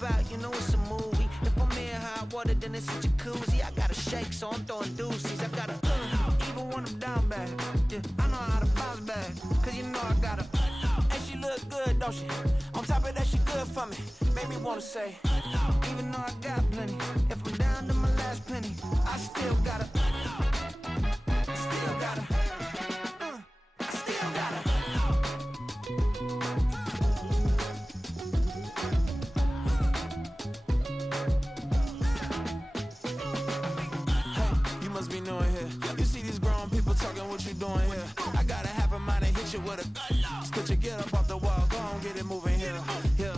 about, you know it's a movie. If I'm in hot water, then it's a jacuzzi. I gotta shake, so I'm throwing deuces. I gotta, even when I'm down bad. Yeah, I know how to bounce back, cause you know I gotta. And she look good, don't she? On top of that, she good for me. Made me wanna say, even though I got plenty, if I'm down to my last penny, I still gotta. Still gotta. I still gotta. Must be knowing here. You see these grown people talking, what you doing here? I gotta have a mind to hit you with a could you get up off the wall, go on, get it moving here. Yeah,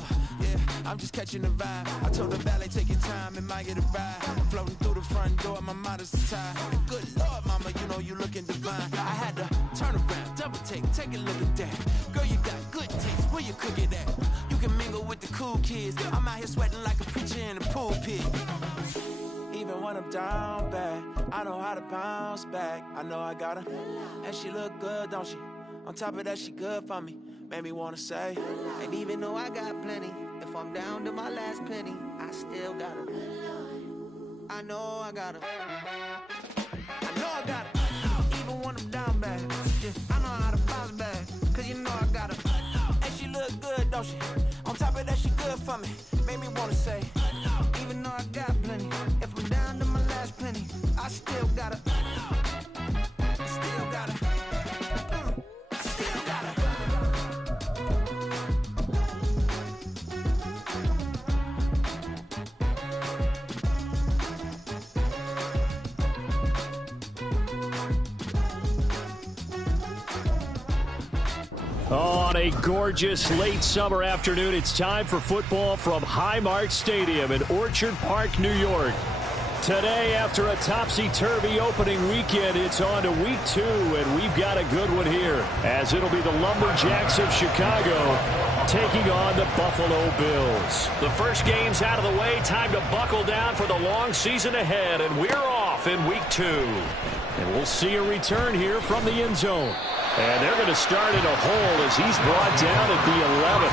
I'm just catching the vibe. I told the valet, take your time, it might get a ride. I'm floating through the front door, my mind is tied. Good Lord, mama, you know you looking divine. I had to turn around, double take a look at that. Girl, you got good taste, where you cook it at? You can mingle with the cool kids. I'm out here sweating like a preacher in the pulpit. Even when I'm down bad, I know how to bounce back. I know I got her, and she look good, don't she? On top of that, she good for me. Made me wanna say, and even though I got plenty, if I'm down to my last penny, I still got her. I know I got her. I know I got her. Even when I'm down bad, yeah, I know how to bounce back, cause you know I got her. And she look good, don't she? On top of that, she good for me. Made me wanna say, even though I got plenty, if I'm down to my last penny, I still gotta. Still gotta. Still gotta. On a gorgeous late summer afternoon, it's time for football from Highmark Stadium in Orchard Park, New York. Today, after a topsy-turvy opening weekend, it's on to week 2, and we've got a good one here, as it'll be the Lumberjacks of Chicago taking on the Buffalo Bills. The first game's out of the way, time to buckle down for the long season ahead, and we're off in week 2. And we'll see a return here from the end zone. And they're going to start in a hole as he's brought down at the 11.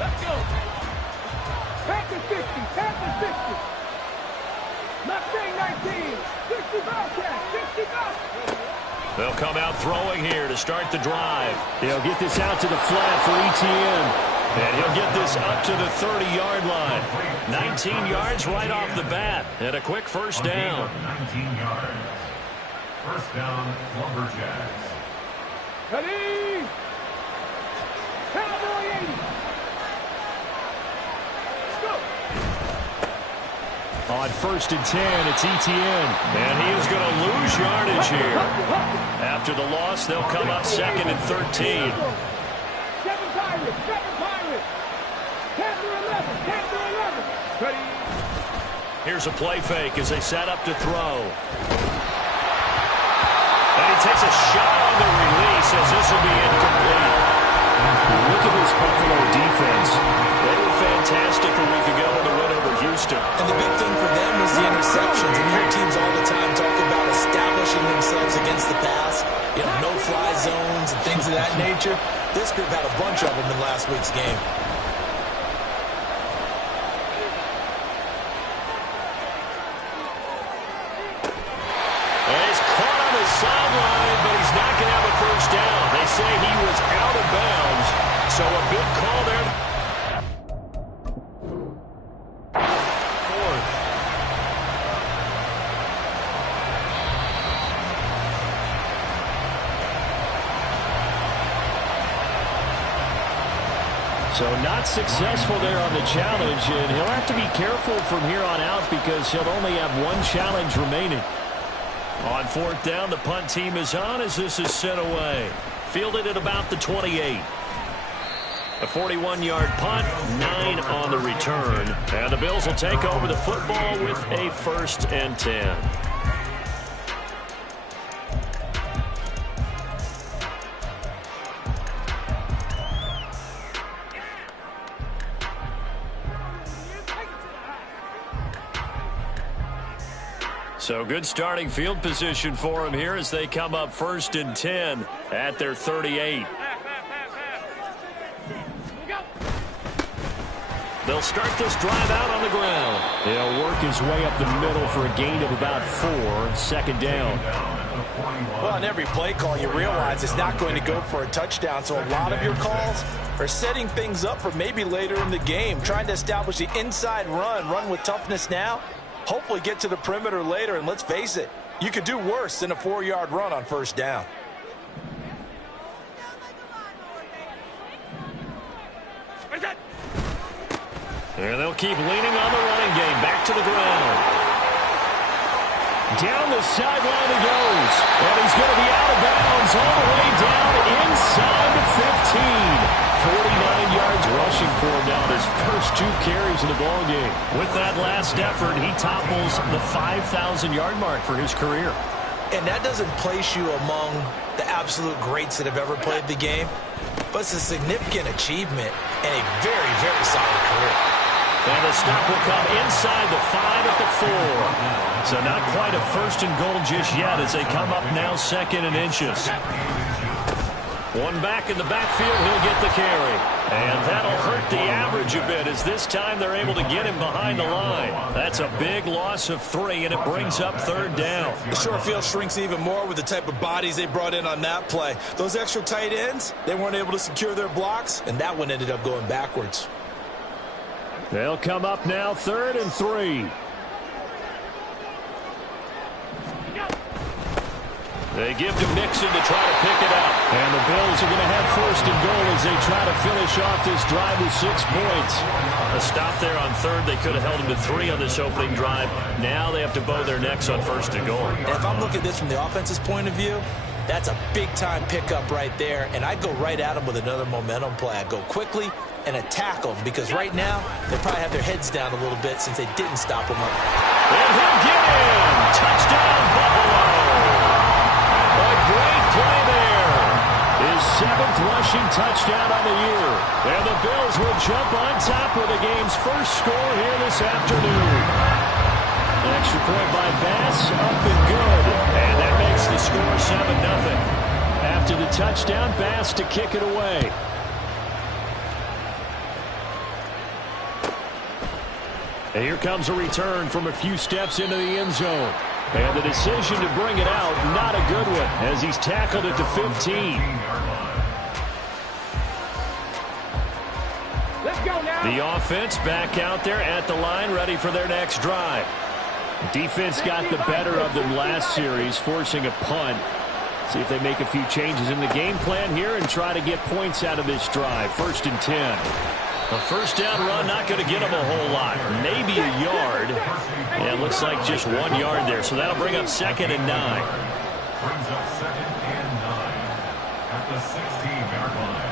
Let's go. Packers 50, Packers 50. Mustang 19, 60 Bobcats, 60 Bobcats. They'll come out throwing here to start the drive. He'll get this out to the flat for Etienne. And he'll get this up to the 30-yard line. 19 yards right off the bat. And a quick first down. 19 yards. First down, Lumberjacks. Ready? Cowboy 80. On first and 10, it's Etienne. And he is going to lose yardage here. After the loss, they'll come up second and 13. 7 Pirates, 7 Pirates. Panther 11, Panther 11. Ready? Here's a play fake as they set up to throw. And he takes a shot on the release as this will be incomplete. Look at this Buffalo defense. They were fantastic a week ago in the win over Houston. And the big thing for them was the interceptions. And you hear teams all the time talk about establishing themselves against the pass, no-fly zones and things of that nature. This group had a bunch of them in last week's game. And he's caught on the sideline, but he's not going to have a first down. They say he was out of bounds, so a big call there. Fourth. So not successful there on the challenge, and he'll have to be careful from here on out because he'll only have one challenge remaining. On fourth down, the punt team is on as this is sent away. Fielded at about the 28. A 41-yard punt, 9 on the return. And the Bills will take over the football with a 1st and 10. So good starting field position for him here as they come up 1st and 10 at their 38. They'll start this drive out on the ground. He'll work his way up the middle for a gain of about 4, 2nd down. Well, on every play call, you realize it's not going to go for a touchdown, so a lot of your calls are setting things up for maybe later in the game, trying to establish the inside run with toughness now, hopefully get to the perimeter later, and let's face it, you could do worse than a 4-yard run on 1st down. And they'll keep leaning on the running game. Back to the ground. Down the sideline he goes. And he's going to be out of bounds all the way down inside the 15. 49 yards rushing for him now his first 2 carries in the ballgame. With that last effort, he topples the 5,000-yard mark for his career. And that doesn't place you among the absolute greats that have ever played the game, but it's a significant achievement and a very, very solid career. And the stop will come inside the 5 at the 4. So not quite a 1st and goal just yet as they come up now 2nd and inches. One back in the backfield, he'll get the carry. And that'll hurt the average a bit as this time they're able to get him behind the line. That's a big loss of 3, and it brings up 3rd down. The short field shrinks even more with the type of bodies they brought in on that play. Those extra tight ends, they weren't able to secure their blocks, and that one ended up going backwards. They'll come up now 3rd and 3. They give to Mixon to try to pick it up. And the Bills are going to have 1st and goal as they try to finish off this drive with 6 points. A stop there on 3rd. They could have held them to 3 on this opening drive. Now they have to bow their necks on 1st and goal. And if I'm looking at this from the offense's point of view, that's a big-time pickup right there. And I go right at them with another momentum play. I go quickly and attack them because right now they probably have their heads down a little bit since they didn't stop them up. And he'll get in. Touchdown, Buffalo. A great play there. His 7th rushing touchdown on the year. And the Bills will jump on top with the game's first score here this afternoon. An extra point by Bass, up and good. And that makes the score 7-0. After the touchdown, Bass to kick it away. And here comes a return from a few steps into the end zone. And the decision to bring it out, not a good one, as he's tackled at the 15. Let's go now. The offense back out there at the line, ready for their next drive. Defense got the better of them last series, forcing a punt. See if they make a few changes in the game plan here and try to get points out of this drive. 1st and 10. A 1st down run, not going to get them a whole lot. Maybe a yard. Yeah, it looks like just 1 yard there. So that'll bring up 2nd and 9. Brings up 2nd and 9 at the 16-yard line.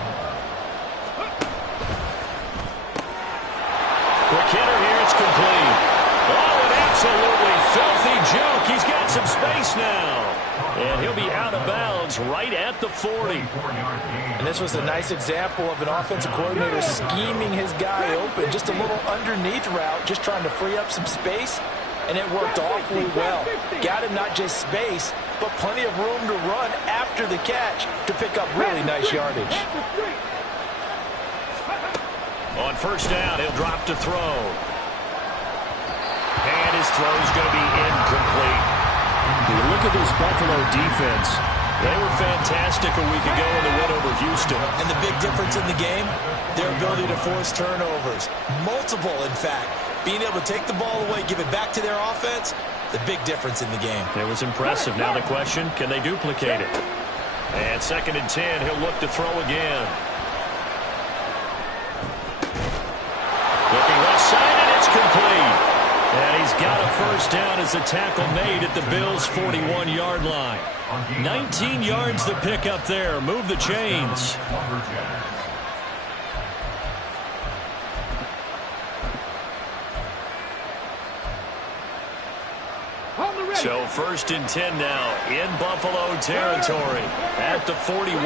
Quick hitter here, it's complete. Oh, an absolutely filthy joke. He's got some space now. And he'll be out of bounds right at the 40. And this was a nice example of an offensive coordinator scheming his guy open. Just a little underneath route, just trying to free up some space. And it worked awfully well. Got him not just space, but plenty of room to run after the catch to pick up really nice yardage. On 1st down, he'll drop to throw. And his throw's going to be incomplete. Look at this Buffalo defense. They were fantastic a week ago in the win over Houston. And the big difference in the game, their ability to force turnovers. Multiple, in fact. Being able to take the ball away, give it back to their offense, the big difference in the game. It was impressive. Now the question, can they duplicate it? And 2nd and 10, he'll look to throw again. Looking left side, and it's complete. And he's got a 1st down as the tackle made at the Bills' 41-yard line. 19 yards to pick up there. Move the chains. So 1st and 10 now in Buffalo territory at the 41.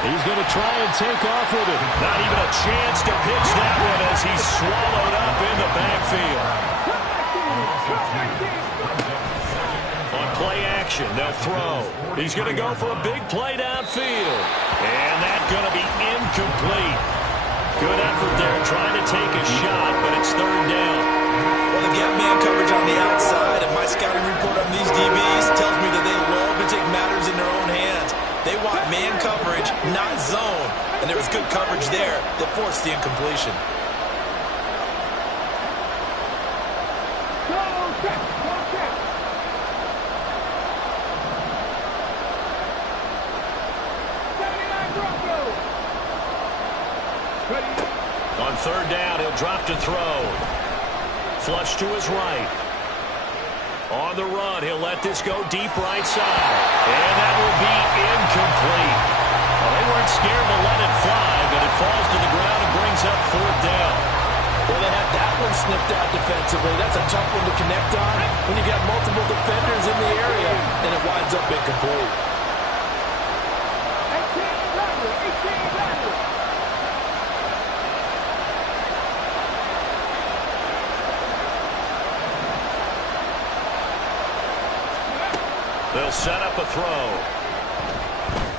He's going to try and take off with it. Not even a chance to pitch that one as he's swallowed up in the backfield. On play action, they'll throw. He's going to go for a big play downfield. And that's going to be incomplete. Good effort there trying to take a shot, but it's third down. Well, they've got man coverage on the outside, and my scouting report on these DBs tells me that they love to take matters in their own hands. They want man coverage, not zone. And there was good coverage there that forced the incompletion. On third down, he'll drop to throw. Flush to his right. On the run, he'll let this go deep right side. And that will be incomplete. Well, they weren't scared to let it fly, but it falls to the ground and brings up fourth down. Well, they had that one snipped out defensively. That's a tough one to connect on when you got multiple defenders in the area, and it winds up incomplete. They'll set up a throw.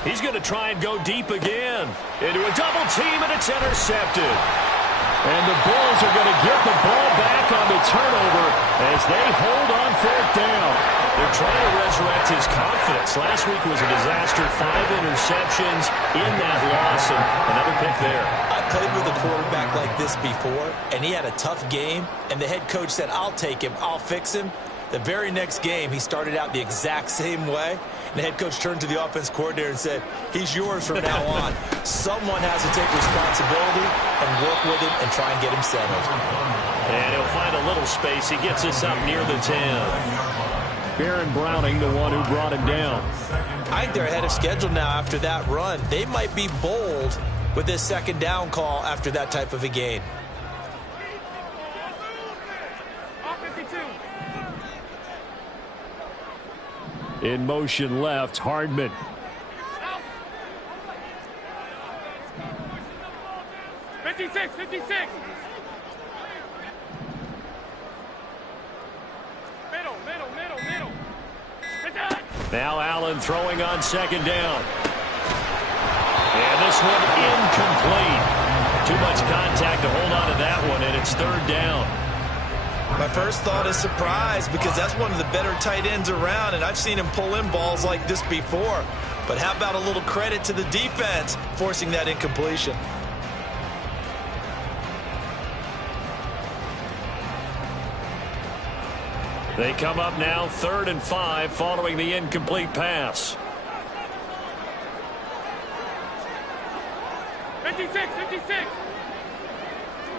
He's going to try and go deep again. Into a double team, and it's intercepted. And the Bulls are going to get the ball back on the turnover as they hold on fourth down. They're trying to resurrect his confidence. Last week was a disaster. 5 interceptions in that loss, and another pick there. I played with a quarterback like this before, and he had a tough game, and the head coach said, I'll take him, I'll fix him. The very next game, he started out the exact same way. And the head coach turned to the offense coordinator and said, he's yours from now on. Someone has to take responsibility and work with him and try and get him settled. And he'll find a little space. He gets us up near the 10. Baron Browning, the one who brought him down. I think they're ahead of schedule now after that run. They might be bold with this second down call after that type of a gain. In motion left, Hardman. '56. Middle. Now Allen throwing on second down. And this one incomplete. Too much contact to hold on to that one, and it's third down. My first thought is surprise, because that's one of the better tight ends around, and I've seen him pull in balls like this before. But how about a little credit to the defense forcing that incompletion? They come up now 3rd and 5 following the incomplete pass. 56.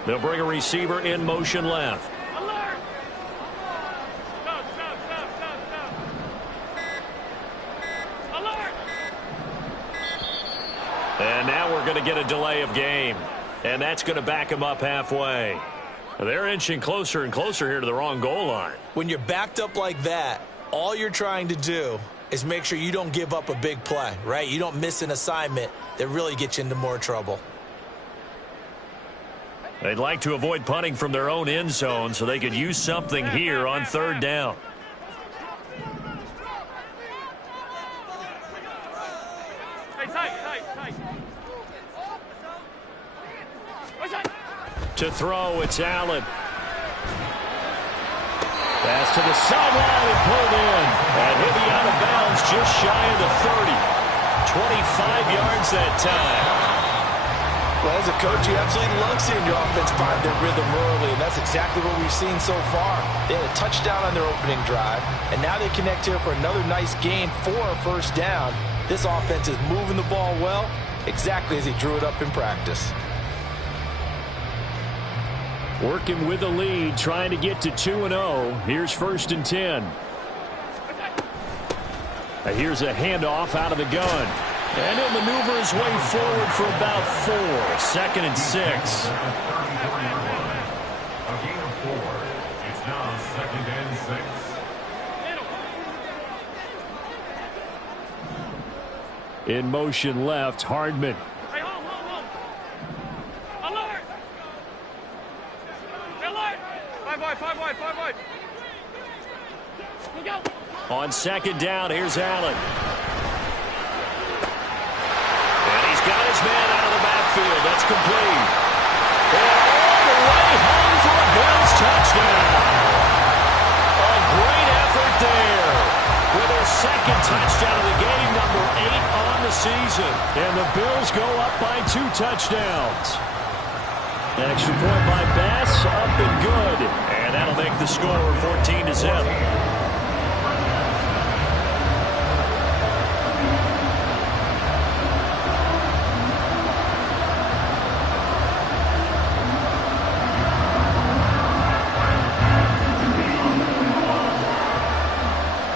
They'll bring a receiver in motion left. Alert! Stop. Alert! And now we're going to get a delay of game. And that's going to back them up halfway. They're inching closer and closer here to the wrong goal line. When you're backed up like that, all you're trying to do is make sure you don't give up a big play, right? You don't miss an assignment that really gets you into more trouble. They'd like to avoid punting from their own end zone so they could use something here on third down. Hey, tight. To throw, it's Allen. Pass to the sideline and pulled in. And he'll be out of bounds just shy of the 30. 25 yards that time. Well, as a coach, you absolutely love seeing your offense find their rhythm early, and that's exactly what we've seen so far. They had a touchdown on their opening drive, and now they connect here for another nice gain for a first down. This offense is moving the ball well, exactly as he drew it up in practice. Working with the lead, trying to get to 2-0. Here's 1st and 10. Here's a handoff out of the gun. And he'll maneuver his way forward for about 4. 2nd and 6. A gain of 4. It's now 2nd and 6. In motion left, Hardman. Hey, hold. Alert! 5 wide. On second down, here's Allen. And he's got his man out of the backfield. That's complete. And all the way home for a Bills touchdown. A great effort there. With their second touchdown of the game, number 8 on the season. And the Bills go up by 2 touchdowns. Extra point by Bass, up and good. And that'll make the score 14-0.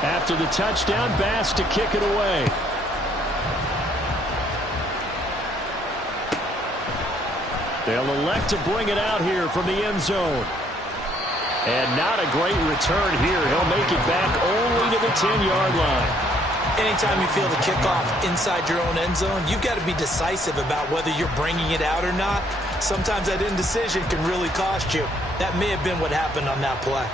After the touchdown, Bass to kick it away. They'll elect to bring it out here from the end zone. And not a great return here. He'll make it back only to the 10-yard line. Anytime you feel the kickoff inside your own end zone, you've got to be decisive about whether you're bringing it out or not. Sometimes that indecision can really cost you. That may have been what happened on that play.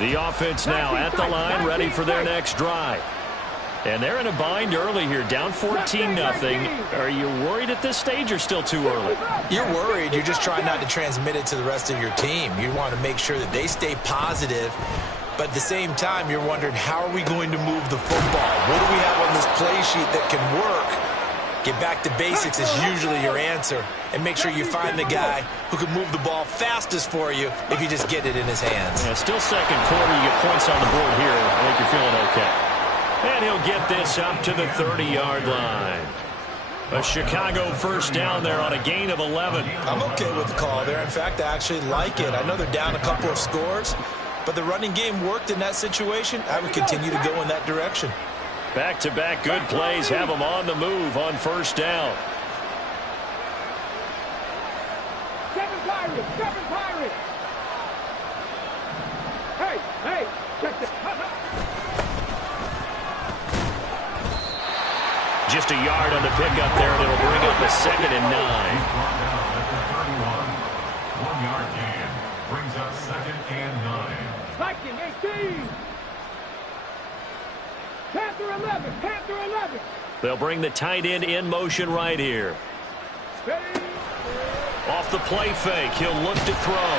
The offense now at the line, ready for their next drive. And they're in a bind early here, down 14-0. Are you worried at this stage or still too early? You're worried. You're just trying not to transmit it to the rest of your team. You want to make sure that they stay positive. But at the same time, you're wondering, how are we going to move the football? What do we have on this play sheet that can work? Get back to basics is usually your answer. And make sure you find the guy who can move the ball fastest for you if you just get it in his hands. Yeah, still second quarter. You get points on the board here. I think you're feeling okay. And he'll get this up to the 30-yard line. A Chicago first down there on a gain of 11. I'm okay with the call there. In fact, I actually like it. I know they're down a couple of scores, but the running game worked in that situation. I would continue to go in that direction. Back-to-back good plays have them on the move on first down. 7 Pirates, 7 Pirates. Hey, check this. Just a yard on the pickup there, and it'll bring up a 2nd and 9. 1-yard gain brings up 2nd and 9. Viking 18. Panther 11, Panther 11. They'll bring the tight end in motion right here. Ready. Off the play fake, he'll look to throw.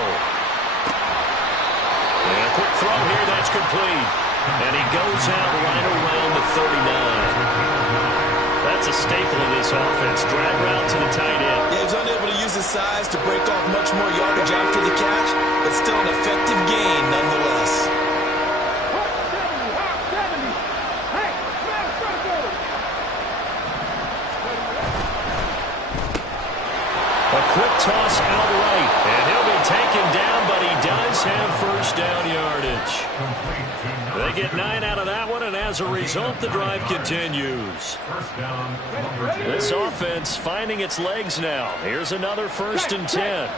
And a quick throw here, that's complete. And he goes out right around the 39. That's a staple of this offense. Drag route to the tight end. Yeah, he was unable to use his size to break off much more yardage after the catch, but still an effective gain nonetheless. Hawk 70, Hawk 70. Hey, smash Peco. A quick toss out right, and he'll be taken down, but he does have first down yardage. They get 9 out of that one, and as a result, the drive continues. This offense finding its legs now. Here's another 1st and 10.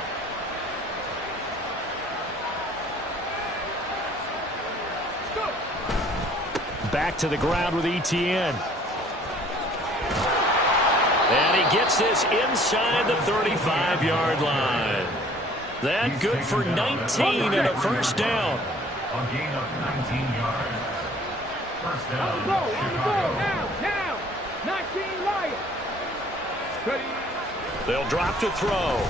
Back to the ground with Etienne. And he gets this inside the 35-yard line. That good for 19 and a first down. A gain of 19 yards. First down, On the go, Chicago. now. 19 Lions. Ready. They'll drop to throw.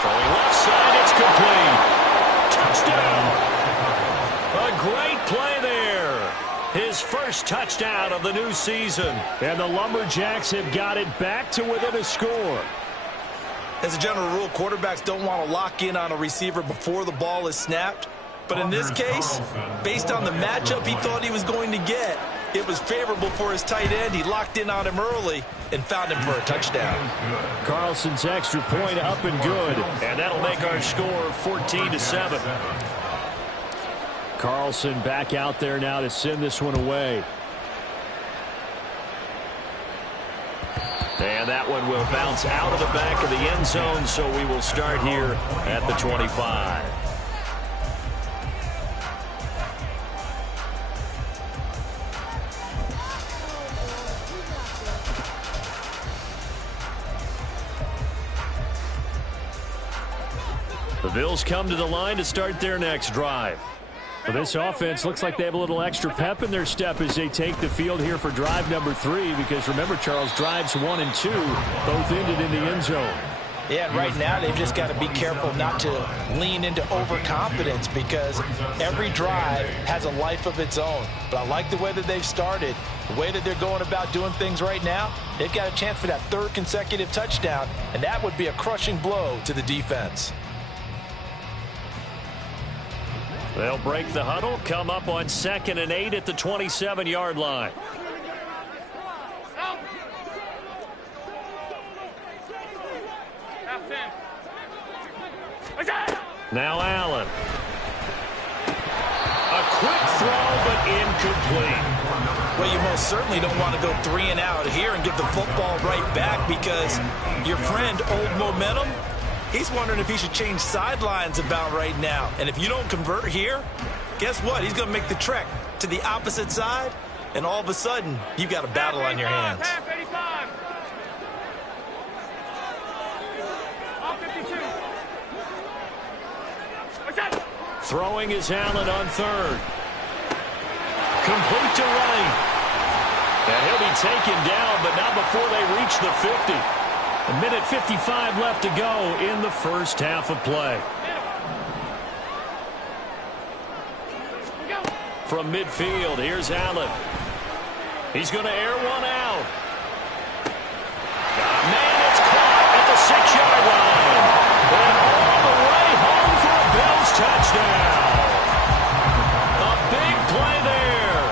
Throwing left side, it's complete. Touchdown. A great play there. His first touchdown of the new season. And the Lumberjacks have got it back to within a score. As a general rule, quarterbacks don't want to lock in on a receiver before the ball is snapped. But in this case, based on the matchup he thought he was going to get, it was favorable for his tight end. He locked in on him early and found him for a touchdown. Carlson's extra point up and good. And that'll make our score 14-7. Carlson back out there now to send this one away. And that one will bounce out of the back of the end zone, so we will start here at the 25. The Bills come to the line to start their next drive. Well, this offense looks like they have a little extra pep in their step as they take the field here for drive number 3, because remember, Charles, drives 1 and 2 both ended in the end zone. Yeah, and right now they've just got to be careful not to lean into overconfidence, because every drive has a life of its own. But I like the way that they've started, the way that they're going about doing things right now. They've got a chance for that 3rd consecutive touchdown, and that would be a crushing blow to the defense. They'll break the huddle, come up on 2nd and 8 at the 27-yard line. Now Allen. A quick throw, but incomplete. Well, you most certainly don't want to go 3 and out here and give the football right back, because your friend, Old Momentum, he's wondering if he should change sidelines about right now. And if you don't convert here, guess what? He's going to make the trek to the opposite side, and all of a sudden, you've got a battle on your hands. Throwing is Allen on 3rd. Complete to right. And he'll be taken down, but not before they reach the 50. A minute 55 left to go in the first half of play. From midfield, here's Allen. He's going to air one out. Man, it's caught at the 6-yard line. And all the way home for a Bills touchdown. A big play there.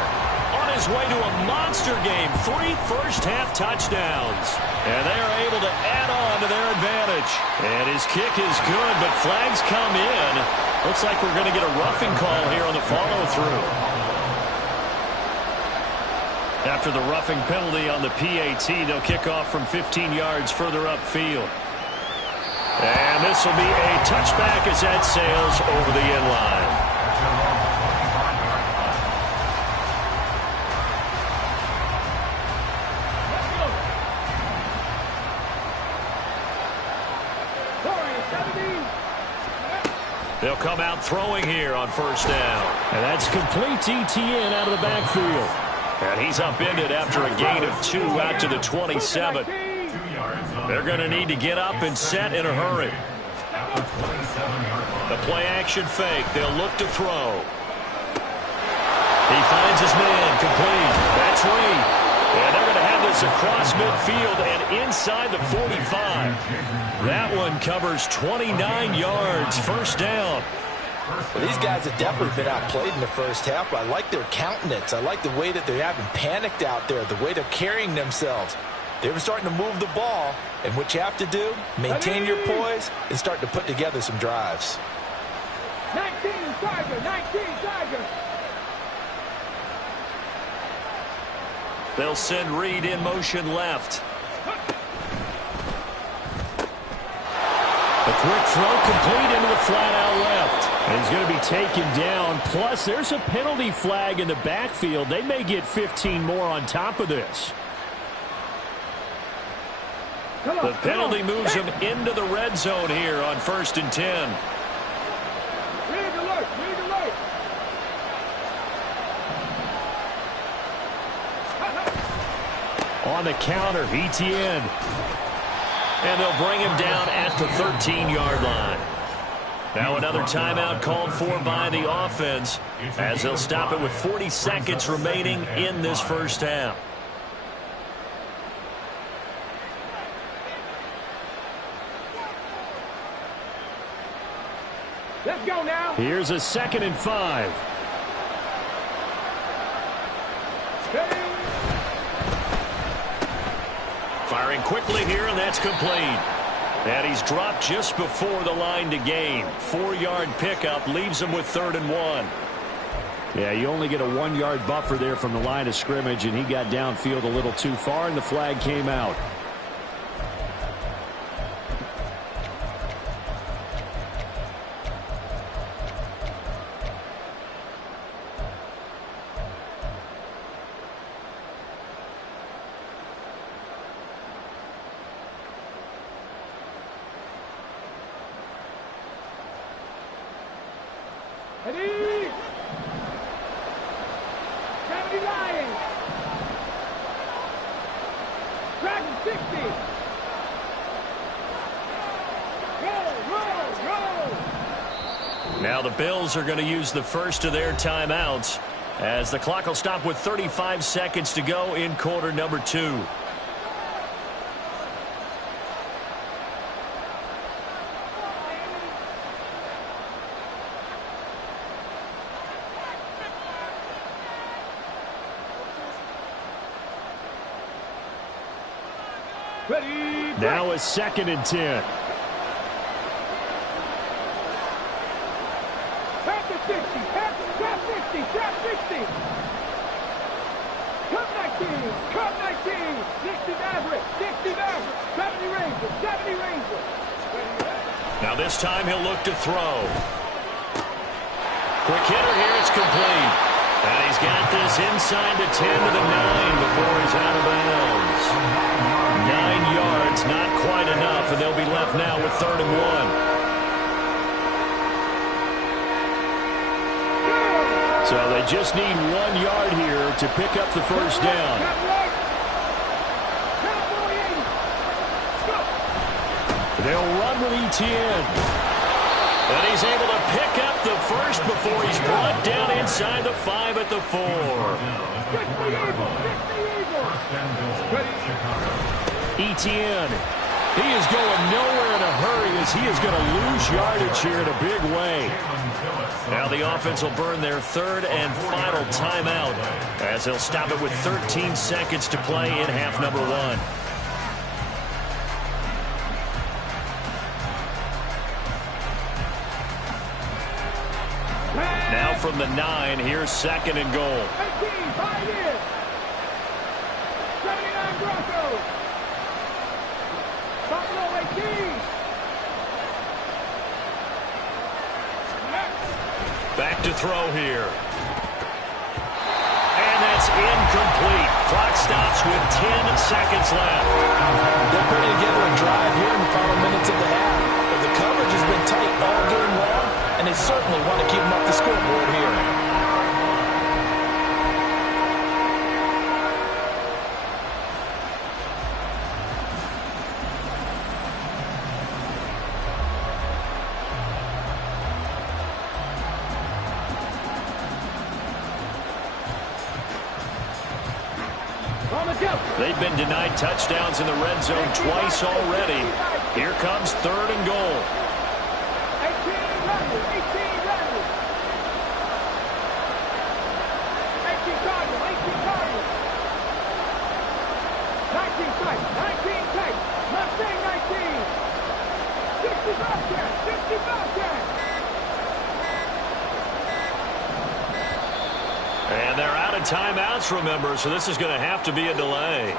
On his way to a monster game. 3 first-half touchdowns. And they are able to add on to their advantage. And his kick is good, but flags come in. Looks like we're going to get a roughing call here on the follow-through. After the roughing penalty on the PAT, they'll kick off from 15 yards further upfield. And this will be a touchback as that sails over the end line. They'll come out throwing here on 1st down. And that's complete to ETN out of the backfield. And he's upended after a gain of 2 out to the 27. They're going to need to get up and set in a hurry. The play-action fake. They'll look to throw. He finds his man. Complete. That's Reed. And they're going to have this across midfield and inside the 45. That one covers 29 yards. 1st down. Well, these guys have definitely been outplayed in the first half, but I like their countenance. I like the way that they haven't panicked out there, the way they're carrying themselves. They're starting to move the ball, and what you have to do, maintain your poise and start to put together some drives. 19 Tiger. They'll send Reed in motion left. A quick throw complete into the flat out left. And he's going to be taken down. Plus, there's a penalty flag in the backfield. They may get 15 more on top of this. The penalty moves him into the red zone here on 1st and 10. Rig alert. On the counter, ETN. And they'll bring him down at the 13-yard line. Now another timeout called for by the offense as they'll stop it with 40 seconds remaining in this first half. Let's go now. Here's a 2nd and 5. Firing quickly here, and that's complete. And he's dropped just before the line to gain. 4-yard pickup leaves him with 3rd and 1. Yeah, you only get a 1-yard buffer there from the line of scrimmage, and he got downfield a little too far, and the flag came out. Ready? 70 Lions. Dragon 60. Roll. Now the Bills are going to use the first of their timeouts as the clock will stop with 35 seconds to go in quarter number 2. Ready? Now a 2nd and 10. Back to 60. Trap 60. Trap 60. Cut 19. Cut 19. 60 Maverick. 60 Maverick. 70 Ranger. 70 Ranger. Now this time he'll look to throw. Quick hitter here. It's complete. And he's got this inside the 10 to the 9 before he's out of bounds. 9 yards, not quite enough, and they'll be left now with 3rd and 1. So they just need 1 yard here to pick up the first down. They'll run with Etienne. And he's able to pick up the first before he's brought down inside the 5 at the 4. Etienne. He is going nowhere in a hurry as he is going to lose yardage here in a big way. Now the offense will burn their 3rd and final timeout as they'll stop it with 13 seconds to play in half number 1. Now from the 9, here's 2nd and goal. 18, 5 years. 79 Broncos. Buffalo 18. Back to throw here. And that's incomplete. Clock stops with 10 seconds left. They're putting together a drive here in the final minutes of the half. But the coverage has been tight all game long, and they certainly want to keep them up the scoreboard here. They've been denied touchdowns in the red zone twice already. Here comes 3rd and goal. 18 Cardinals. 18 Cardinals. 19 tight. 19 tight. Mustang 19. 60 Bobcat. 60 Bobcat. And they're out of timeouts, remember, so this is going to have to be a delay.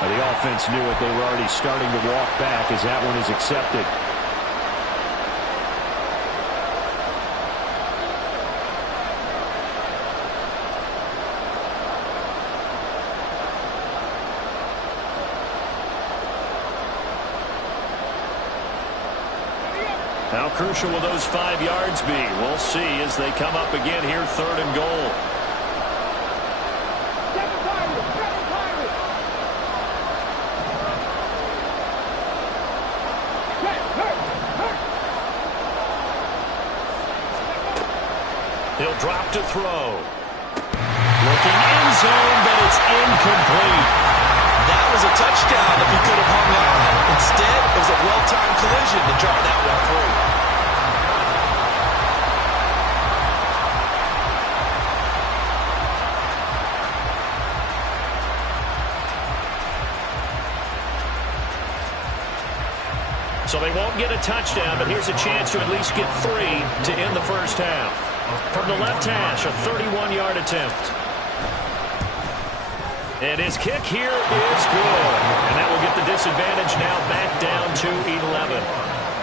The offense knew it. They were already starting to walk back as that one is accepted. How crucial will those 5 yards be? We'll see as they come up again here, 3rd and goal. He'll drop to throw. Looking end zone, but it's incomplete. That was a touchdown if he could have hung on. Instead, it was a well-timed collision to draw that one free. So they won't get a touchdown, but here's a chance to at least get 3 to end the first half. From the left hash, a 31-yard attempt. And his kick here is good. And that will get the disadvantage now back down to 11.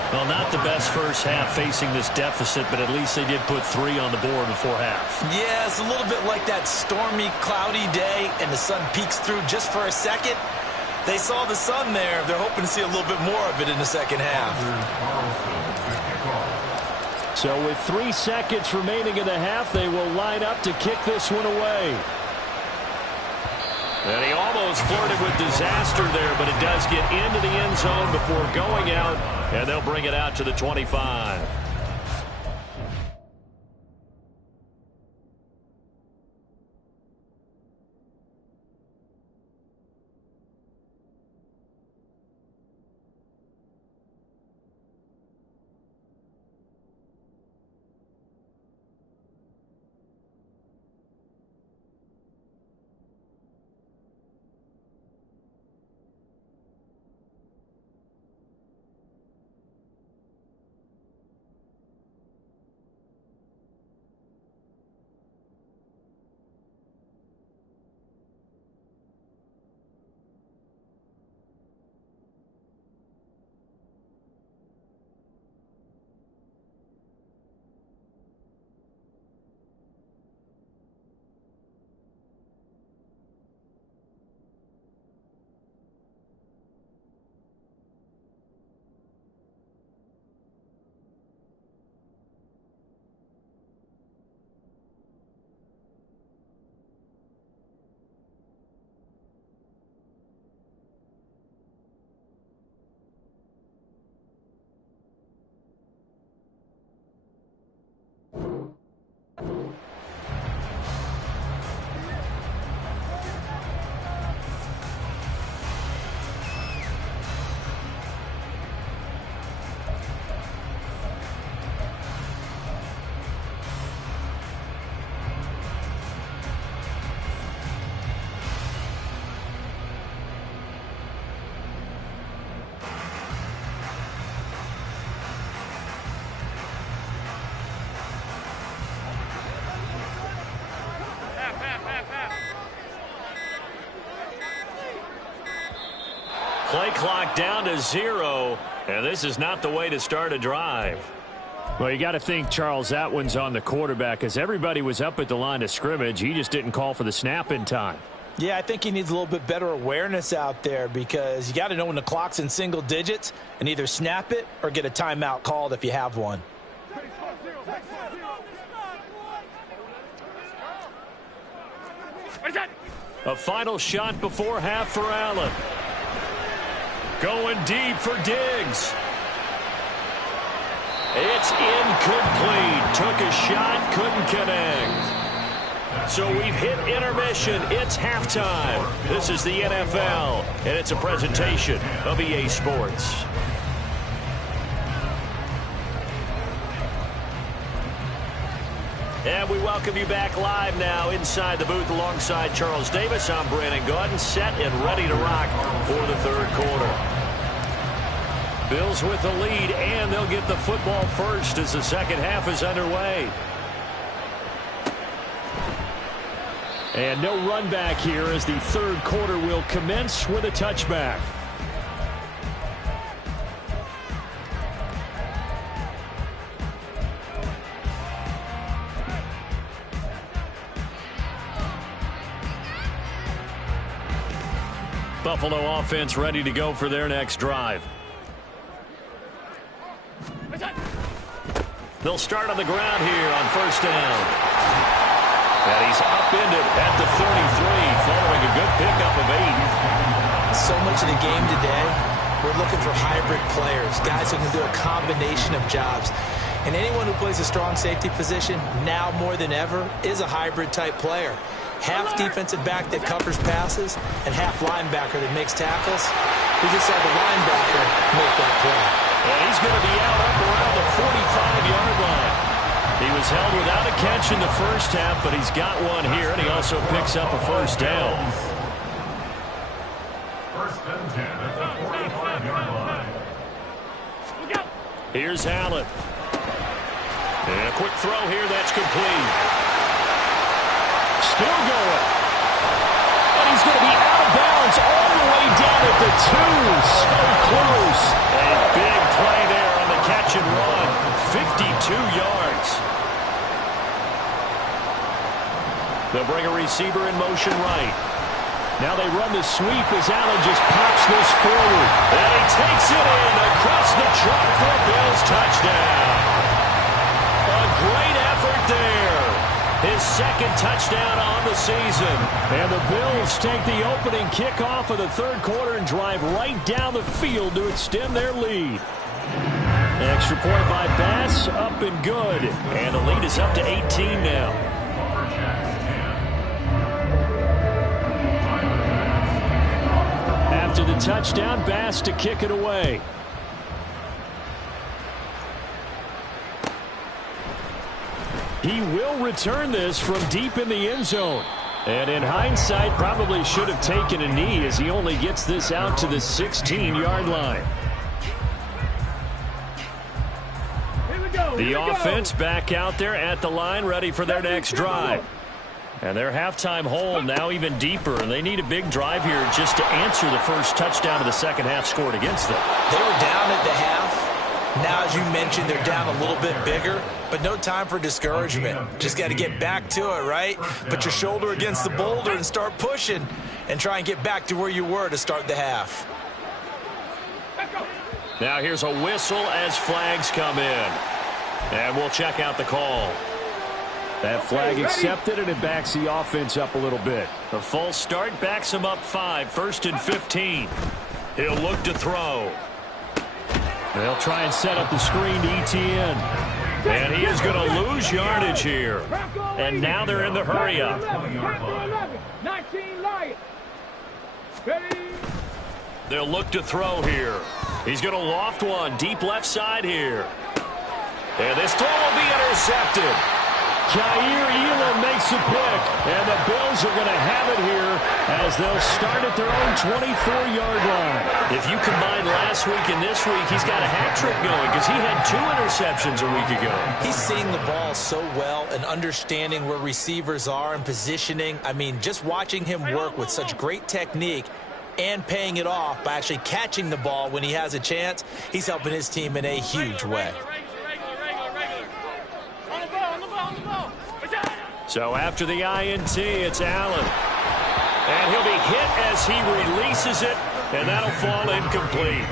Well, not the best first half facing this deficit, but at least they did put 3 on the board before half. Yeah, it's a little bit like that stormy, cloudy day, and the sun peeks through just for a second. They saw the sun there. They're hoping to see a little bit more of it in the second half. So with 3 seconds remaining in the half, they will line up to kick this one away. And he almost flirted with disaster there, but it does get into the end zone before going out, and they'll bring it out to the 25. Play clock down to 0, and this is not the way to start a drive. Well, you got to think, Charles, that one's on the quarterback, because everybody was up at the line of scrimmage. He just didn't call for the snap in time. Yeah, I think he needs a little bit better awareness out there, because you got to know when the clock's in single digits and either snap it or get a timeout called if you have one. A final shot before half for Allen. Going deep for Diggs. It's incomplete. Took a shot, couldn't connect. So we've hit intermission. It's halftime. This is the NFL, and it's a presentation of EA Sports. And we welcome you back live now inside the booth alongside Charles Davis. I'm Brandon Gaudin, set and ready to rock for the third quarter. Bills with the lead, and they'll get the football first as the second half is underway. And no run back here as the third quarter will commence with a touchback. Buffalo offense ready to go for their next drive. They'll start on the ground here on first down. And he's upended at the 33, following a good pickup of 8. So much of the game today, we're looking for hybrid players, guys who can do a combination of jobs. And anyone who plays a strong safety position, now more than ever, is a hybrid type player. Half defensive back that covers passes and half linebacker that makes tackles. We just saw the linebacker make that play. And he's going to be out up around the 45-yard line. He was held without a catch in the first half, but he's got one here, and he also picks up a first down. First and 10 at the 45-yard line. Here's Allen. And a quick throw here that's complete. Still going. And he's going to be out of bounds all the way down at the 2. So close. A big play there on the catch and run. 52 yards. They'll bring a receiver in motion right. Now they run the sweep as Allen just pops this forward. And he takes it in across the truck for a Bills touchdown. right there. His second touchdown on the season. And the Bills take the opening kickoff of the third quarter and drive right down the field to extend their lead. Extra point by Bass, up and good. And the lead is up to 18 now. After the touchdown, Bass to kick it away. He will return this from deep in the end zone. And in hindsight, probably should have taken a knee as he only gets this out to the 16-yard line. The offense back out there at the line, ready for their next drive. And their halftime hole now even deeper, and they need a big drive here just to answer the first touchdown of the second half scored against them. They were down at the half. Now, as you mentioned, they're down a little bit bigger, but no time for discouragement. Just got to get back to it, right? Put your shoulder against the boulder and start pushing and try and get back to where you were to start the half. Now here's a whistle as flags come in. And we'll check out the call. That flag accepted, and it backs the offense up a little bit. The false start backs him up 5, 1st and 15. He'll look to throw. They'll try and set up the screen to ETN. And he is going to lose yardage here. And now they're in the hurry-up. 19 Lions. They'll look to throw here. He's going to loft one deep left side here. And this throw will be intercepted. Jair Elam makes a pick, and the Bills are going to have it here as they'll start at their own 24-yard line. If you combine last week and this week, he's got a hat trick going because he had 2 interceptions a week ago. He's seeing the ball so well and understanding where receivers are and positioning. I mean, just watching him work with such great technique and paying it off by actually catching the ball when he has a chance, he's helping his team in a huge way. So after the INT, it's Allen. And he'll be hit as he releases it, and that'll fall incomplete.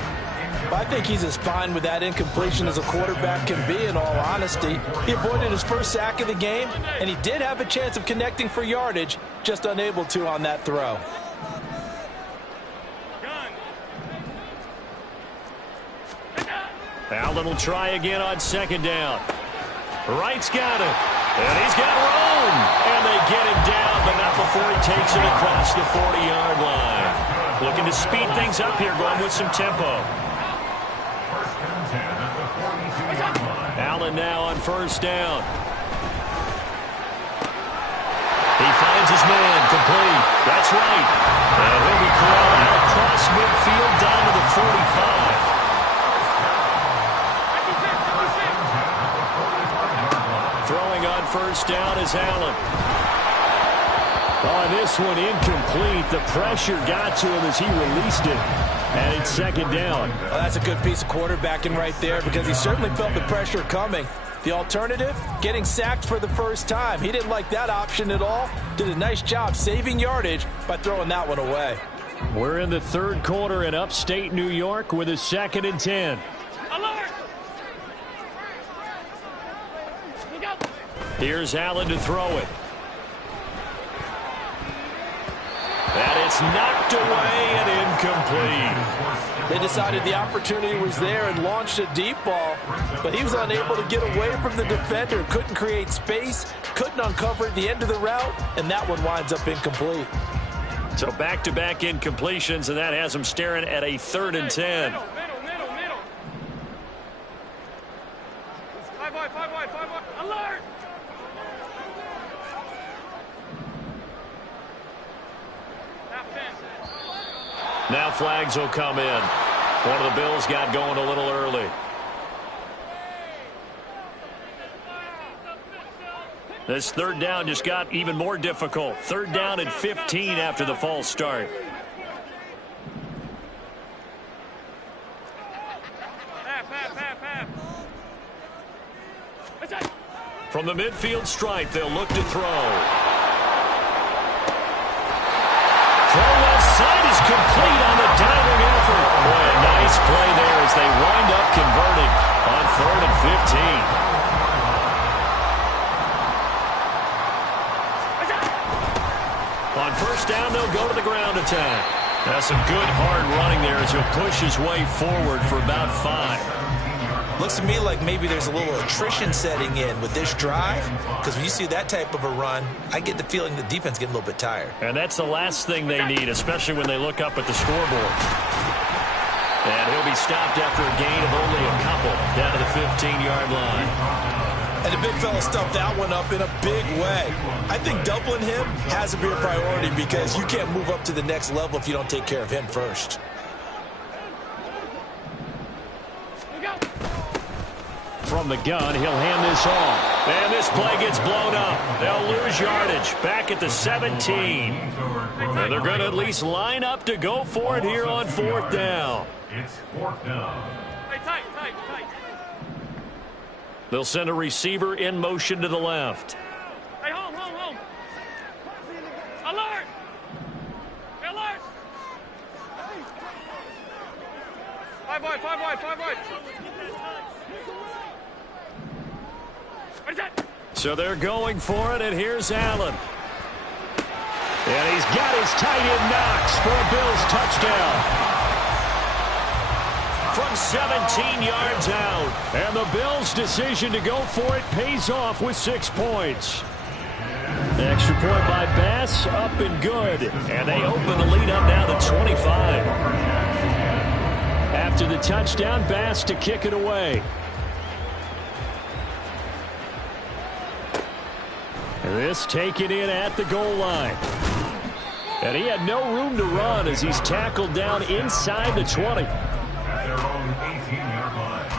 I think he's as fine with that incompletion as a quarterback can be, in all honesty. He avoided his first sack of the game, and he did have a chance of connecting for yardage, just unable to on that throw. Allen will try again on second down. Wright's got it. And he's got room. And they get him down, but not before he takes it across the 40-yard line. Looking to speed things up here, going with some tempo. Allen now on first down. He finds his man, complete. That's right. And he'll be called out across midfield down to the 45. Throwing on first down is Allen. Oh, this one incomplete. The pressure got to him as he released it. And it's second down. Well, that's a good piece of quarterbacking right there because he certainly felt the pressure coming. The alternative, getting sacked for the first time. He didn't like that option at all. Did a nice job saving yardage by throwing that one away. We're in the third quarter in upstate New York with a 2nd and 10. Here's Allen to throw it. And it's knocked away and incomplete. They decided the opportunity was there and launched a deep ball, but he was unable to get away from the defender, couldn't create space, couldn't uncover at the end of the route, and that one winds up incomplete. So back-to-back incompletions, and that has him staring at a 3rd and 10. Middle. 5 wide. Alert! Now flags will come in. One of the Bills got going a little early. This third down just got even more difficult. 3rd down and 15 after the false start. From the midfield stripe, they'll look to throw. Throw left side is complete on the diving effort. Boy, a nice play there as they wind up converting on 3rd and 15. On first down, they'll go to the ground attack. That's some good hard running there as he'll push his way forward for about 5. Looks to me like maybe there's a little attrition setting in with this drive, because when you see that type of a run, I get the feeling the defense getting a little bit tired. And that's the last thing they need, especially when they look up at the scoreboard. And he'll be stopped after a gain of only a couple down to the 15-yard line. And the big fella stuffed that one up in a big way. I think doubling him has to be a priority because you can't move up to the next level if you don't take care of him first. From the gun, he'll hand this off. And this play gets blown up. They'll lose yardage back at the 17. And they're going to at least line up to go for it here on fourth down. It's fourth down. Tight. They'll send a receiver in motion to the left. Hey, home. Alert! Alert! 5 wide. What is that? So they're going for it, and here's Allen. And he's got his tight end Knox for a Bills touchdown. From 17 yards out. And the Bills' decision to go for it pays off with 6 points. The extra point by Bass, up and good. And they open the lead up now to 25. After the touchdown, Bass to kick it away. This taken in at the goal line. And he had no room to run as he's tackled down inside the 20. At their own 18-yard line.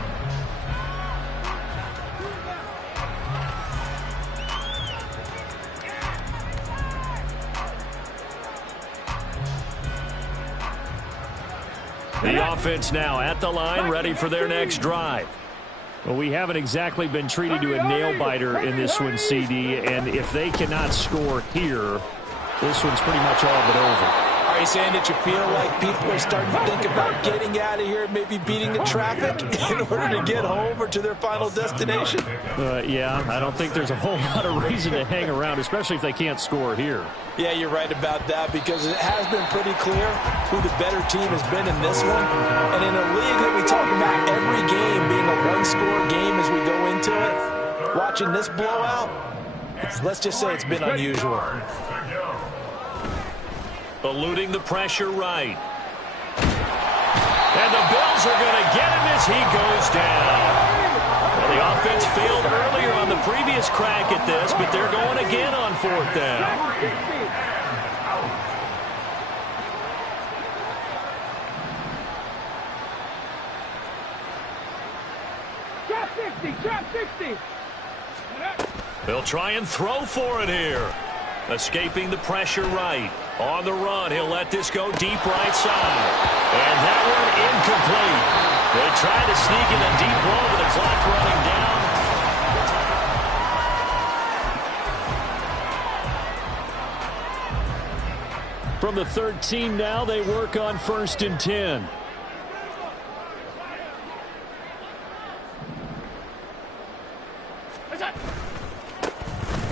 The offense now at the line, ready for their next drive. Well, we haven't exactly been treated to a nail-biter in this one, CD, and if they cannot score here, this one's pretty much all but over. Are you saying that you feel like people are starting to think about getting out of here and maybe beating the traffic in order to get home or to their final destination? Yeah, I don't think there's a whole lot of reason to hang around, especially if they can't score here. Yeah, you're right about that because it has been pretty clear who the better team has been in this one. And in a league that we talk about every game being a one-score game as we go into it, watching this blowout, let's just say it's been unusual. Eluding the pressure right. And the Bills are going to get him as he goes down. Well, the offense failed earlier on the previous crack at this, but they're going again on fourth down. Trap 60. They'll try and throw for it here. Escaping the pressure right. On the run, he'll let this go deep right side. And that one incomplete. They tried to sneak in a deep ball, but the clock running down. From the 13 now, they work on 1st and 10.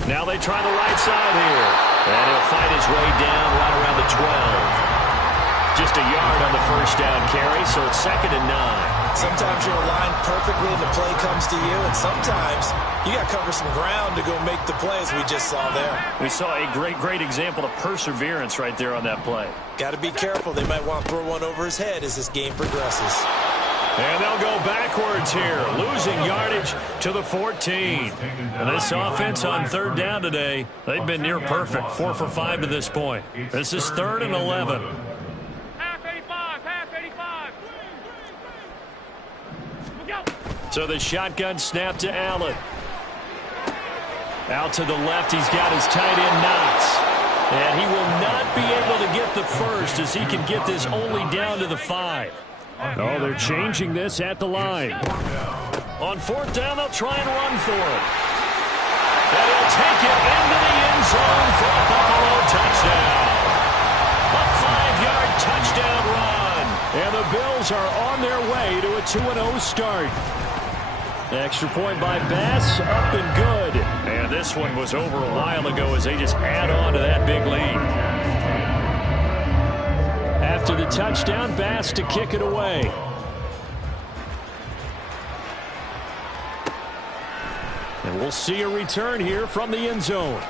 Now they try the right side here. And he'll fight his way down right around the 12. Just a yard on the first down carry, so it's 2nd and 9. Sometimes you're aligned perfectly and the play comes to you, and sometimes you got to cover some ground to go make the play, as we just saw there. We saw a great example of perseverance right there on that play. Got to be careful. They might want to throw one over his head as this game progresses. And they'll go backwards here, losing yardage to the 14. And this offense on 3rd down today, they've been near perfect, 4 for 5 to this point. This is 3rd and 11. Half 85. So the shotgun snap to Allen. Out to the left, he's got his tight end Knox. And he will not be able to get the first as he can get this only down to the 5. Oh, they're changing this at the line. On 4th down, they'll try and run for it. And he'll take it into the end zone for a Buffalo touchdown. A 5-yard touchdown run. And the Bills are on their way to a 2-0 start. Extra point by Bass, up and good. And this one was over a while ago as they just add on to that big lead. After the touchdown, Bass to kick it away. And we'll see a return here from the end zone.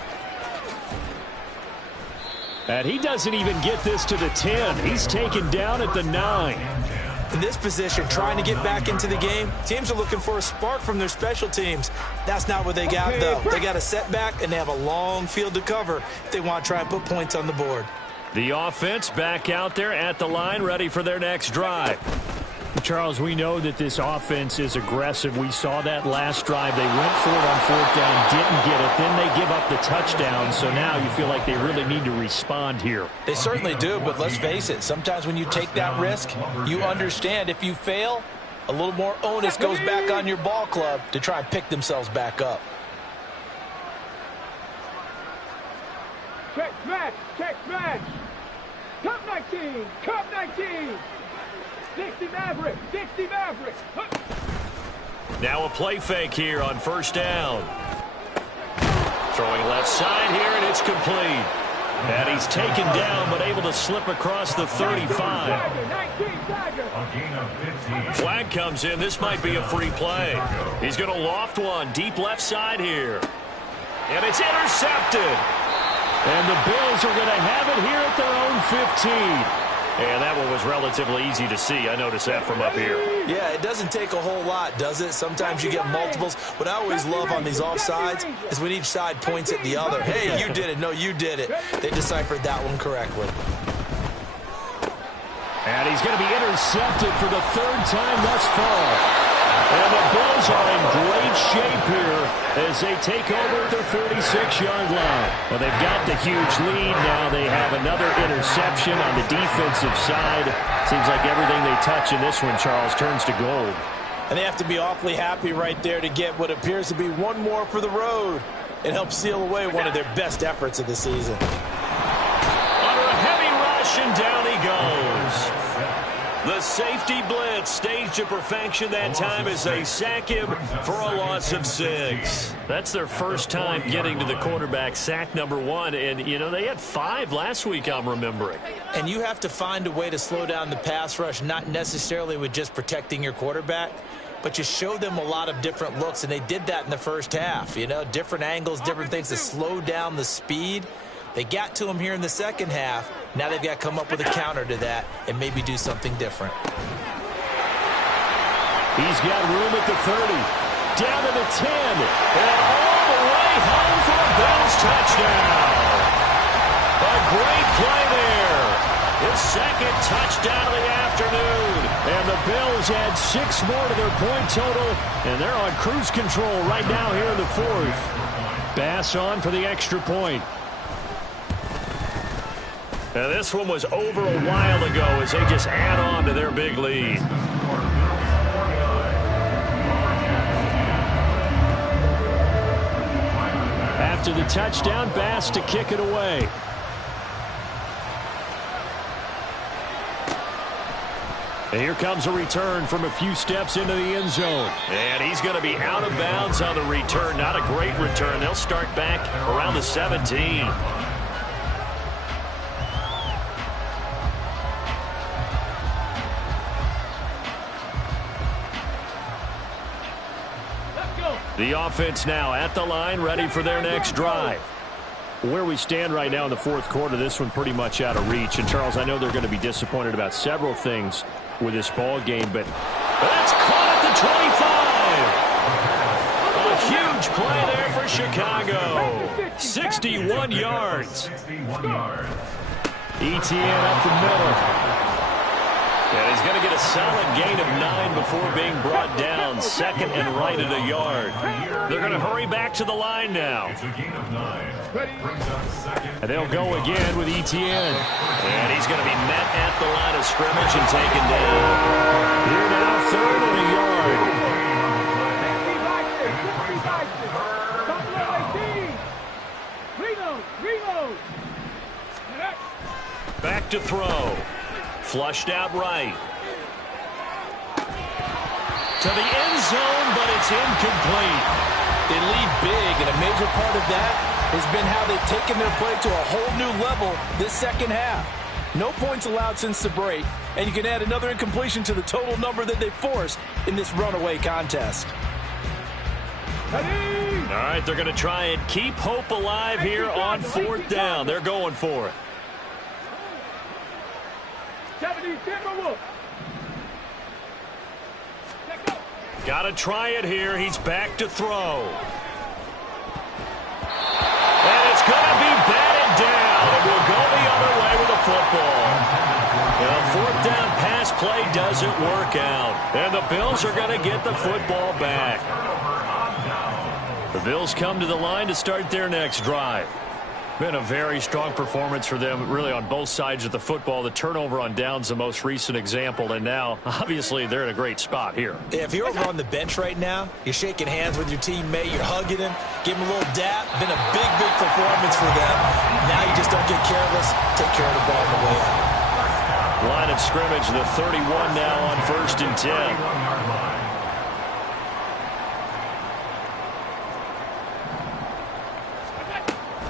And he doesn't even get this to the 10. He's taken down at the 9. In this position, trying to get back into the game, teams are looking for a spark from their special teams. That's not what they got, though. They got a setback, and they have a long field to cover if they want to try and put points on the board. The offense back out there at the line, ready for their next drive. Charles, we know that this offense is aggressive. We saw that last drive. They went for it on 4th down, didn't get it. Then they give up the touchdown. So now you feel like they really need to respond here. They certainly do, but let's face it. Sometimes when you take that risk, you understand if you fail, a little more onus goes back on your ball club to try and pick themselves back up. Check smash, check smash. Cup 19, Cup 19. 60 Maverick, 60 Maverick. Now a play fake here on 1st down. Throwing left side here, and it's complete. And he's taken down, but able to slip across the 35. Flag comes in. This might be a free play. He's going to loft one deep left side here. And it's intercepted. And the Bills are going to have it here at their own 15. And that one was relatively easy to see. I noticed that from up here. Yeah, it doesn't take a whole lot, does it? Sometimes you get multiples. What I always love on these offsides is when each side points at the other. Hey, you did it. No, you did it. They deciphered that one correctly. And he's going to be intercepted for the 3rd time thus far. And the Bills are in great shape here as they take over at their 46-yard line. Well, they've got the huge lead. Now they have another interception on the defensive side. Seems like everything they touch in this one, Charles, turns to gold. And they have to be awfully happy right there to get what appears to be one more for the road. It helps seal away one of their best efforts of the season. Under a heavy rush, and down he goes. The safety blitz staged to perfection that time as they sack him for a loss of 6. That's their first time getting to the quarterback, sack number 1. And, you know, they had 5 last week, I'm remembering. And you have to find a way to slow down the pass rush, not necessarily with just protecting your quarterback, but you show them a lot of different looks, and they did that in the first half. You know, different angles, different things to slow down the speed. They got to him here in the second half. Now they've got to come up with a counter to that and maybe do something different. He's got room at the 30, down to the 10, and all the way home for a Bills touchdown. A great play there. His 2nd touchdown of the afternoon. And the Bills add 6 more to their point total, and they're on cruise control right now here in the 4th. Bass on for the extra point. Now this one was over a while ago as they just add on to their big lead. After the touchdown, Bass to kick it away. And here comes a return from a few steps into the end zone. And he's going to be out of bounds on the return. Not a great return. They'll start back around the 17. The offense now at the line, ready for their next drive. Where we stand right now in the 4th quarter, this one pretty much out of reach. And, Charles, I know they're going to be disappointed about several things with this ball game, but that's caught at the 25. A huge play there for Chicago. 61 yards. Etienne up the middle. And he's going to get a solid gain of 9 before being brought down. 2nd and right at a yard. They're going to hurry back to the line now. And they'll go again with Etienne. And he's going to be met at the line of scrimmage and taken down. Here now, 3rd and a yard. Back to throw. Flushed out right. to the end zone, but it's incomplete. They lead big, and a major part of that has been how they've taken their play to a whole new level this second half. No points allowed since the break, and you can add another incompletion to the total number that they forced in this runaway contest. All right, they're going to try and keep hope alive here on fourth down. They're going for it. 70 Timberwolves. Got to try it here. He's back to throw. And it's going to be batted down. It will go the other way with the football. The fourth down pass play doesn't work out. And the Bills are going to get the football back. The Bills come to the line to start their next drive. Been a very strong performance for them, really, on both sides of the football. The turnover on downs, the most recent example, and now, obviously, they're in a great spot here. Yeah, if you're over on the bench right now, you're shaking hands with your teammate, you're hugging him, give him a little dap. Been a big, big performance for them. Now you just don't get careless. Take care of the ball on the way out. Line of scrimmage, the 31 now on 1st and 10.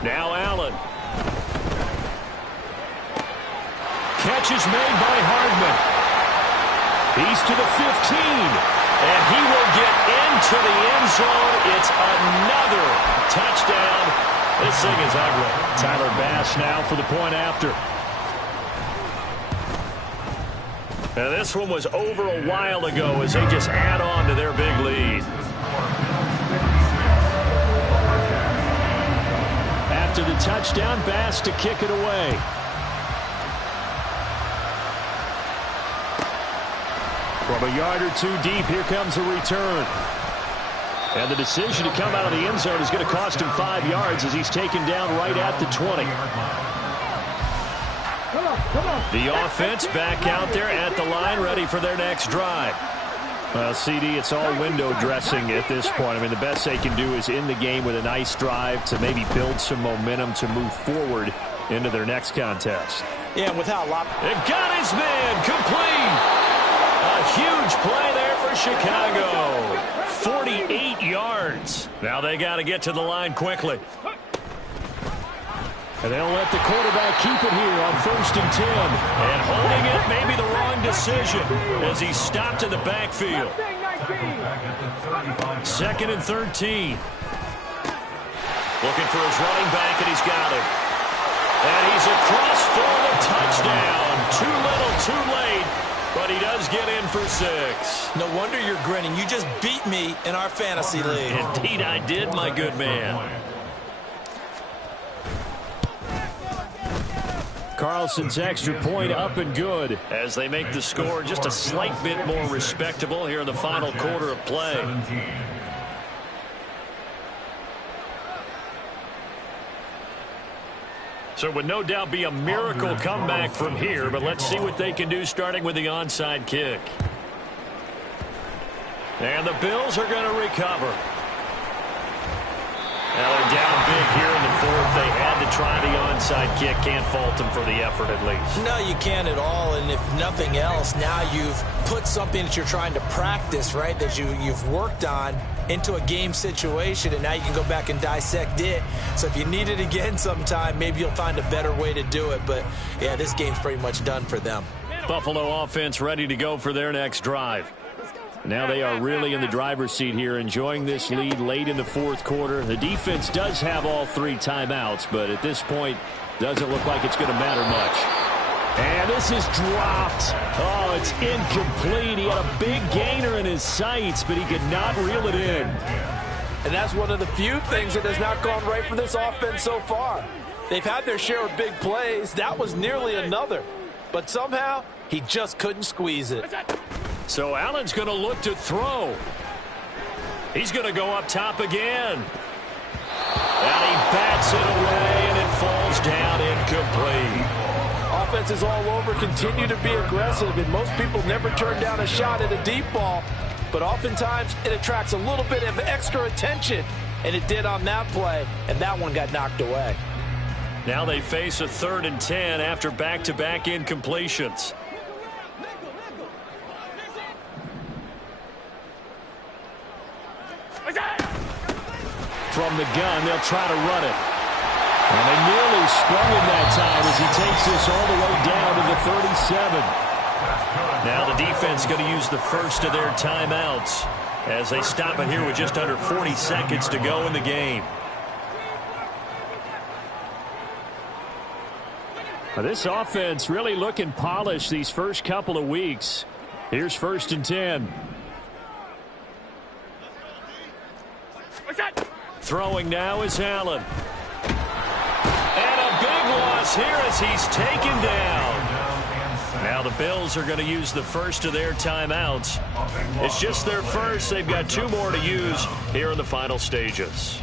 Now Allen. Catch is made by Hardman. He's to the 15. And he will get into the end zone. It's another touchdown. This thing is ugly. Tyler Bass now for the point after. Now this one was over a while ago as they just add on to their big lead. After the touchdown, Bass to kick it away. From a yard or two deep, here comes a return. And the decision to come out of the end zone is going to cost him 5 yards as he's taken down right at the 20. The offense back out there at the line, ready for their next drive. Well, CD, it's all window dressing at this point. I mean, the best they can do is in the game with a nice drive to maybe build some momentum to move forward into their next contest. Yeah, and without a lot. It got his man complete. A huge play there for Chicago. 48 yards. Now they got to get to the line quickly. And they'll let the quarterback keep it here on 1st and 10. And holding it may be the wrong decision as he stopped in the backfield. 2nd and 13. Looking for his running back, and he's got him. And he's across for the touchdown. Too little, too late. But he does get in for 6. No wonder you're grinning. You just beat me in our fantasy league. Indeed I did, my good man. Carlson's extra point up and good as they make the score just a slight bit more respectable here in the final quarter of play. 17. So it would no doubt be a miracle comeback from here, but let's see what they can do starting with the onside kick. And the Bills are going to recover. Now they're down big here in the 4th. They had to try the onside kick. Can't fault them for the effort at least. No, you can't at all. And if nothing else, now you've put something that you're trying to practice, right, that you've worked on into a game situation, and now you can go back and dissect it. So if you need it again sometime, maybe you'll find a better way to do it. But, yeah, this game's pretty much done for them. Buffalo offense ready to go for their next drive. Now they are really in the driver's seat here, enjoying this lead late in the 4th quarter. The defense does have all 3 timeouts, but at this point, doesn't look like it's going to matter much. And this is dropped. Oh, it's incomplete. He had a big gainer in his sights, but he could not reel it in. And that's one of the few things that has not gone right for this offense so far. They've had their share of big plays. That was nearly another. But somehow, he just couldn't squeeze it. So Allen's going to look to throw. He's going to go up top again. And he bats it away, and it falls down incomplete. Offense is all over, continue to be aggressive, and most people never turn down a shot at a deep ball. But oftentimes, it attracts a little bit of extra attention, and it did on that play, and that one got knocked away. Now they face a 3rd and 10 after back-to-back incompletions. from the gun. They'll try to run it. And they nearly sprung him that time as he takes this all the way down to the 37. Now the defense going to use the first of their timeouts as they stop it here with just under 40 seconds to go in the game. This offense really looking polished these first couple of weeks. Here's 1st and 10. Throwing now is Allen. And a big loss here as he's taken down. Now the Bills are going to use the first of their timeouts. It's just their first. They've got 2 more to use here in the final stages.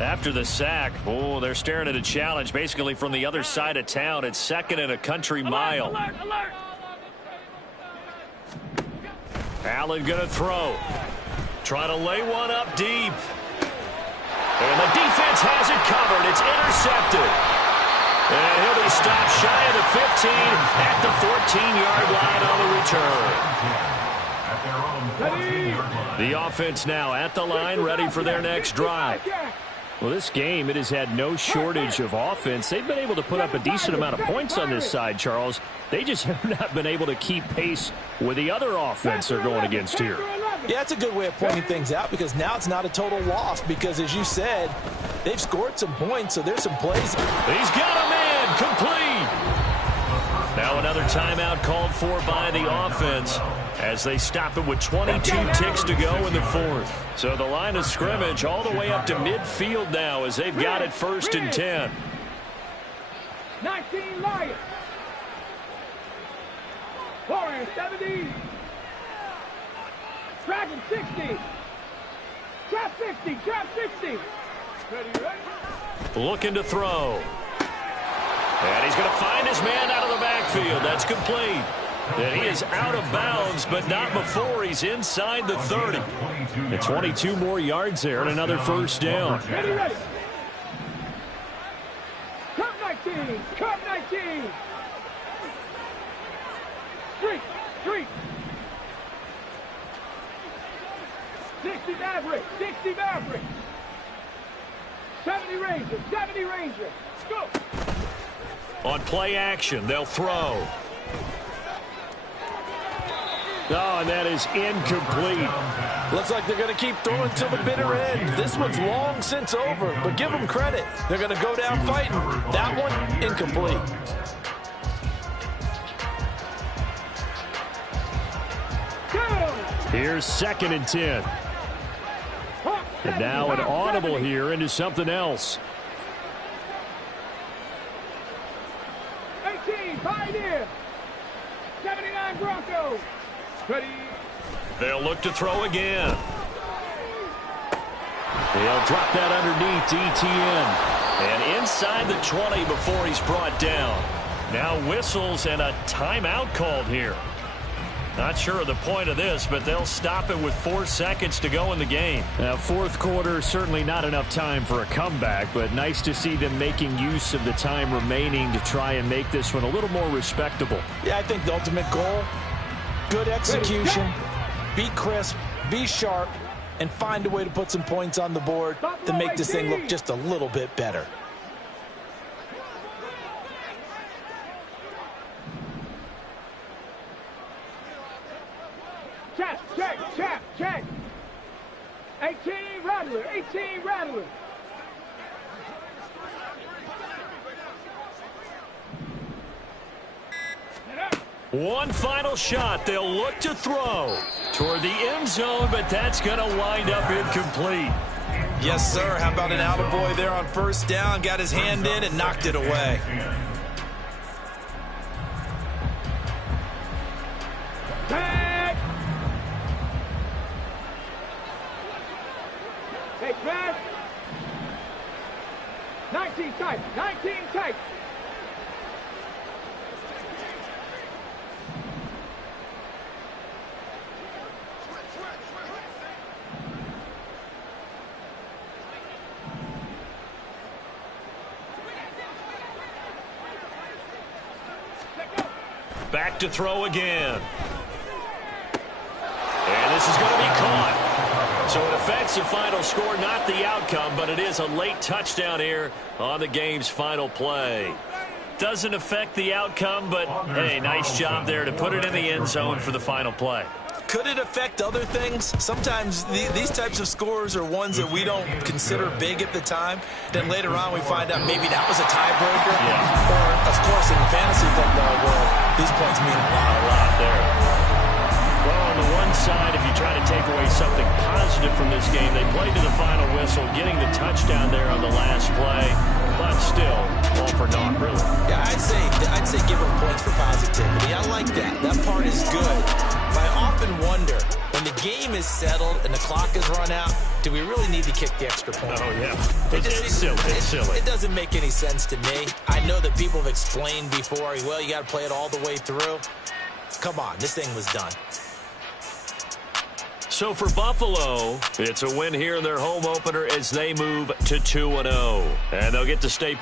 After the sack, they're staring at a challenge basically from the other side of town. It's 2nd and a country mile. Alert, alert. Allen going to throw. Try to lay one up deep. And the defense has it covered. It's intercepted. And he'll be stopped shy of the 15 at the 14-yard line on the return. The offense now at the line, ready for their next drive. Well, this game, it has had no shortage of offense. They've been able to put up a decent amount of points on this side, Charles. They just have not been able to keep pace with the other offense they're going against here. Yeah, it's a good way of pointing things out because now it's not a total loss because, as you said, they've scored some points, so there's some plays. He's got a man complete. Now another timeout called for by the offense as they stop it with 22 ticks to go in the 4th. So the line of scrimmage all the way up to midfield now as they've got it 1st and 10. 19 Lions. 4 and 70. Dragon 60. Trap 60. Trap 60. Ready, ready. Looking to throw. And he's going to find his man out of the backfield. That's complete. And he is out of bounds, but not before he's inside the 30. And 22 more yards there and another 1st down. Ready, ready. Cup 19. Cup 19. Street. Street. 60 Maverick. 60 Maverick. 70 Ranger. 70 Ranger. Go. On play action, they'll throw. Oh, and that is incomplete. Looks like they're going to keep throwing till the bitter end. This one's long since over, but give them credit. They're going to go down fighting. That one, incomplete. Here's 2nd and 10. And now an audible here into something else. 18, Pioneer. 79 Broncos. Ready. They'll look to throw again. They'll drop that underneath to ETN. And inside the 20 before he's brought down. Now whistles and a timeout called here. Not sure of the point of this, but they'll stop it with 4 seconds to go in the game. Now, 4th quarter, certainly not enough time for a comeback, but nice to see them making use of the time remaining to try and make this one a little more respectable. Yeah, I think the ultimate goal, good execution, be crisp, be sharp, and find a way to put some points on the board to make this thing look just a little bit better. Check. 18 Rattler. 18 Rattler. One final shot. They'll look to throw toward the end zone, but that's going to wind up incomplete. Yes, sir. How about an attaboy there on 1st down? Got his hand in and knocked it away. Hey, Brad. 19 tight. 19 tight. Back to throw again. this is going to be caught. So it affects the final score, not the outcome, but it is a late touchdown here on the game's final play. Doesn't affect the outcome, but, hey, nice job there to put it in the end zone for the final play. Could it affect other things? Sometimes these types of scores are ones that we don't consider big at the time. Then later on we find out maybe that was a tiebreaker. Yeah. Or, of course, in the fantasy football world, these points mean a lot there. Well, on the one side, if you try to take away something positive from this game, they played to the final whistle, getting the touchdown there on the last play, but still, all for naught, really. Yeah, I'd say give them points for positivity. I like that. That part is good. But I often wonder, when the game is settled and the clock is run out, do we really need to kick the extra point? Oh, yeah. It's silly. It doesn't make any sense to me. I know that people have explained before, well, you got to play it all the way through. Come on, this thing was done. So for Buffalo, it's a win here in their home opener as they move to 2-0. And they'll get to stay